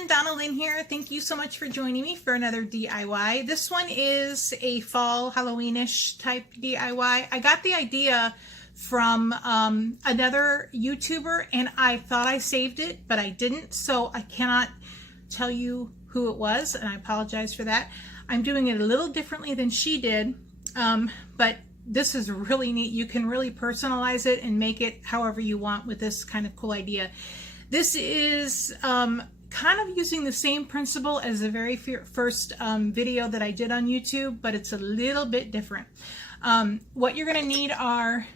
everyone, Donna Lynn here. Thank you so much for joining me for another DIY. This one is a fall Halloweenish type DIY. I got the idea from another YouTuber and I thought I saved it, but I didn't, so I cannot tell you who it was, and I apologize for that. I'm doing it a little differently than she did, but this is really neat. You can really personalize it and make it however you want with this kind of cool idea. This is kind of using the same principle as the very first video that I did on YouTube, but it's a little bit different. What you're going to need are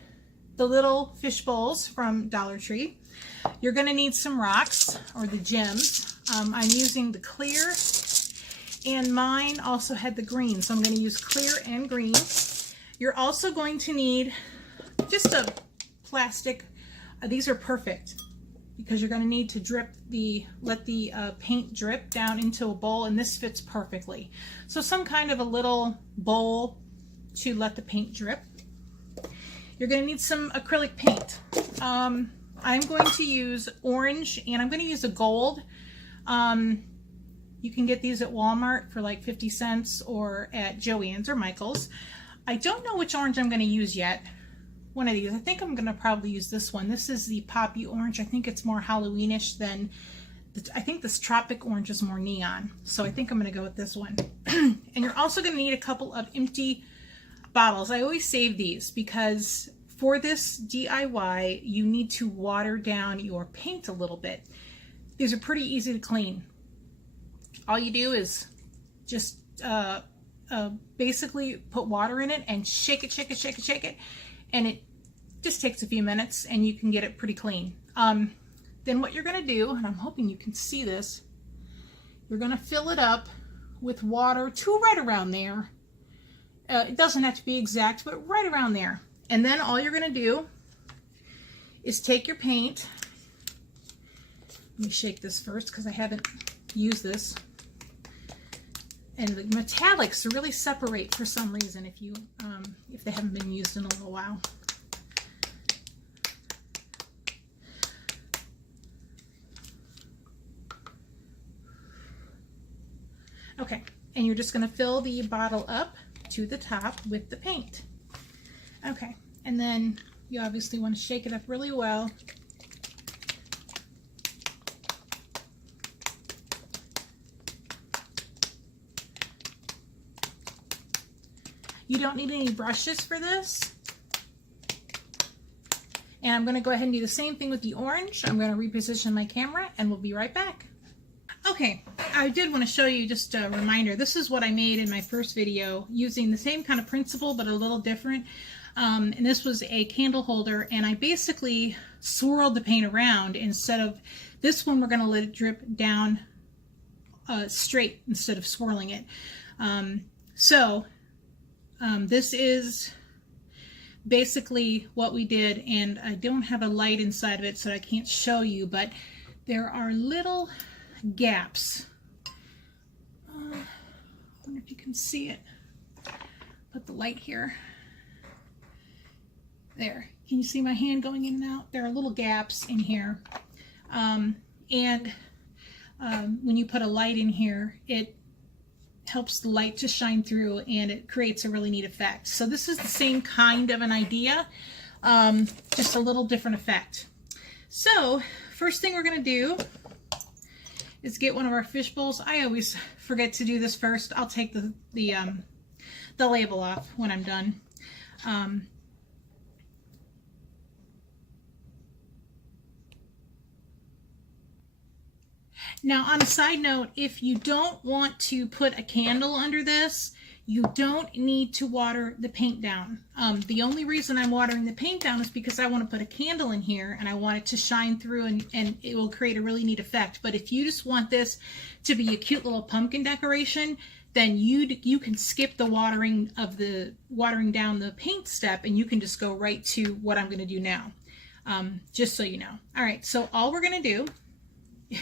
the little fish bowls from Dollar Tree. You're going to need some rocks, or the gems. I'm using the clear, and mine also had the green, so I'm going to use clear and green. You're also going to need just a plastic, these are perfect, because you're going to need to let the paint drip down into a bowl, and this fits perfectly. So some kind of a little bowl to let the paint drip. You're going to need some acrylic paint. I'm going to use orange, and I'm going to use a gold. You can get these at Walmart for like 50 cents or at Joann's or Michael's. I don't know which orange I'm going to use yet. One of these. I think I'm going to probably use this one. This is the Poppy Orange. I think it's more Halloweenish than, I think this Tropic Orange is more neon. So I think I'm going to go with this one. And you're also going to need a couple of empty bottles. I always save these because for this DIY, you need to water down your paint a little bit. These are pretty easy to clean. All you do is just basically put water in it and shake it, shake it, shake it, shake it. And it just takes a few minutes and you can get it pretty clean. Then what you're going to do, and I'm hoping you can see this, you're going to fill it up with water to right around there. It doesn't have to be exact, but right around there. And then all you're going to do is take your paint. Let me shake this first because I haven't used this. And the metallics really separate for some reason if they haven't been used in a little while. Okay, and you're just going to fill the bottle up to the top with the paint. Okay, and then you obviously want to shake it up really well. You don't need any brushes for this. And I'm going to go ahead and do the same thing with the orange. I'm going to reposition my camera and we'll be right back. Okay, I did want to show you just a reminder. This is what I made in my first video using the same kind of principle but a little different. And this was a candle holder, and I basically swirled the paint around. Instead of this one, we're going to let it drip down straight instead of swirling it. This is basically what we did, and I don't have a light inside of it so I can't show you, but there are little gaps. I wonder if you can see it. Put the light here. There. Can you see my hand going in and out? There are little gaps in here. When you put a light in here, it helps the light to shine through and it creates a really neat effect. So this is the same kind of an idea, just a little different effect. So first thing we're going to do is get one of our fish bowls. I always forget to do this first. I'll take the label off when I'm done. Now, on a side note, if you don't want to put a candle under this, you don't need to water the paint down. The only reason I'm watering the paint down is because I want to put a candle in here and I want it to shine through and it will create a really neat effect. But if you just want this to be a cute little pumpkin decoration, then you can skip the watering down the paint step and you can just go right to what I'm going to do now. Just so you know. All right, so all we're going to do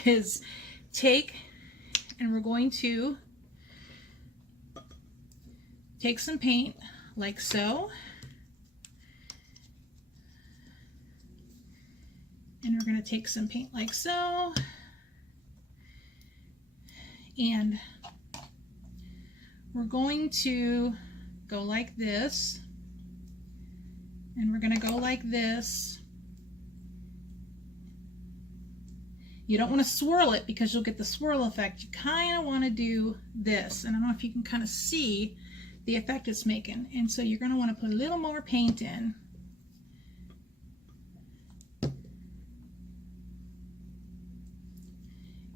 is we're going to take some paint like so, and we're going to take some paint like so, And we're going to go like this, and we're going to go like this. You don't want to swirl it because you'll get the swirl effect. You kind of want to do this, and I don't know if you can kind of see the effect it's making. And so you're going to want to put a little more paint in.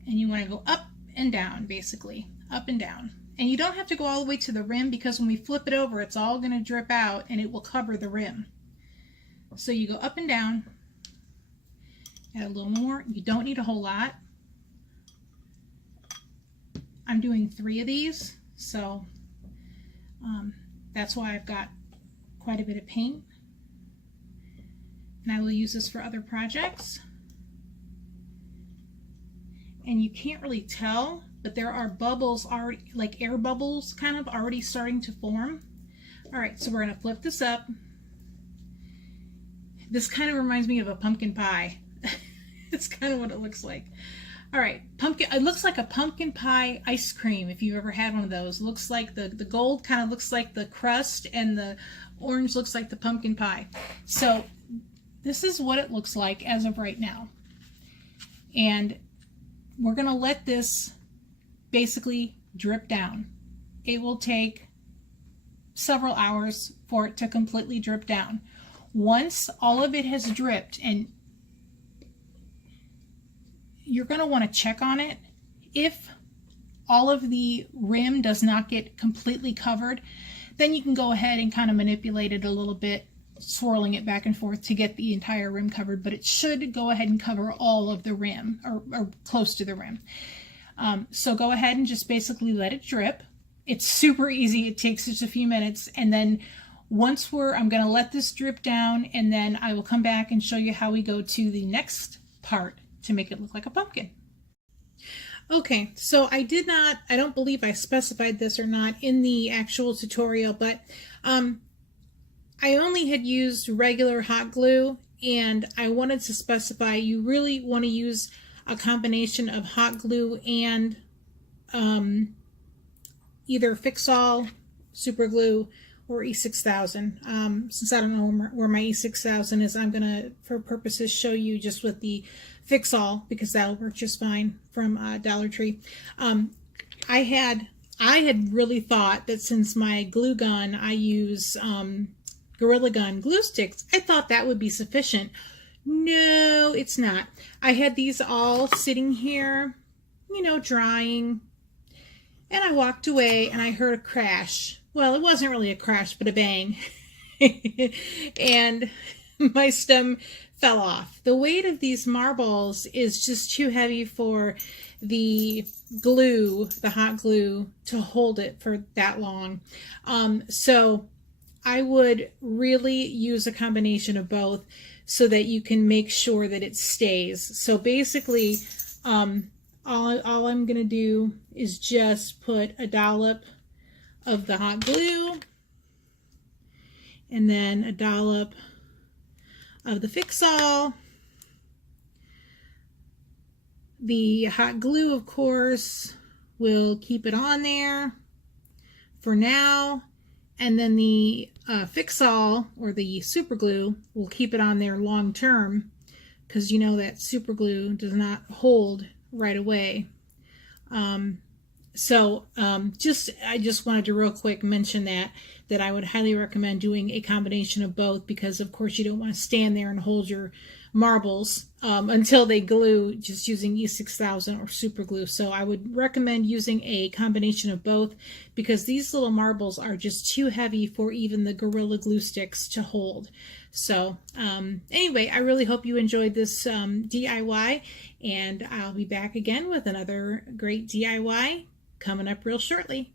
And you want to go up and down, basically, up and down. And you don't have to go all the way to the rim, because when we flip it over, it's all going to drip out and it will cover the rim. So you go up and down, add a little more. You don't need a whole lot. I'm doing 3 of these, so that's why I've got quite a bit of paint. And I will use this for other projects. And you can't really tell, but there are bubbles already, like air bubbles kind of already starting to form. All right, so we're going to flip this up. This kind of reminds me of a pumpkin pie. It's kind of what it looks like. All right, pumpkin. It looks like a pumpkin pie ice cream, if you've ever had one of those. It looks like the gold kind of looks like the crust, and the orange looks like the pumpkin pie. So this is what it looks like as of right now. And we're going to let this basically drip down. It will take several hours for it to completely drip down. Once all of it has dripped, and you're going to want to check on it. If all of the rim does not get completely covered, then you can go ahead and kind of manipulate it a little bit, swirling it back and forth to get the entire rim covered, but it should go ahead and cover all of the rim, or close to the rim. So go ahead and just basically let it drip. It's super easy. It takes just a few minutes, and then once I'm going to let this drip down, and then I will come back and show you how we go to the next part to make it look like a pumpkin. Okay, so I don't believe I specified this or not in the actual tutorial, but I only had used regular hot glue, and I wanted to specify you really want to use a combination of hot glue and either Fix-All, super glue, or E6000. Since I don't know where my E6000 is, I'm gonna, for purposes, show you just with the Fix-All, because that'll work just fine from Dollar Tree. I had really thought that since my glue gun, I use Gorilla Gun glue sticks, I thought that would be sufficient. No, it's not. I had these all sitting here, you know, drying, and I walked away and I heard a crash. Well, it wasn't really a crash, but a bang. And my stem fell off. The weight of these marbles is just too heavy for the glue, the hot glue, to hold it for that long. So I would really use a combination of both so that you can make sure that it stays. So basically, all I'm going to do is just put a dollop of the hot glue, and then a dollop of the Fix-All. The hot glue, of course, will keep it on there for now, and then the Fix-All, or the super glue, will keep it on there long term, because you know that super glue does not hold right away. I just wanted to real quick mention that I would highly recommend doing a combination of both, because of course you don't want to stand there and hold your marbles until they glue just using E6000 or super glue. So I would recommend using a combination of both, because these little marbles are just too heavy for even the Gorilla Glue sticks to hold. So anyway, I really hope you enjoyed this DIY, and I'll be back again with another great DIY coming up real shortly.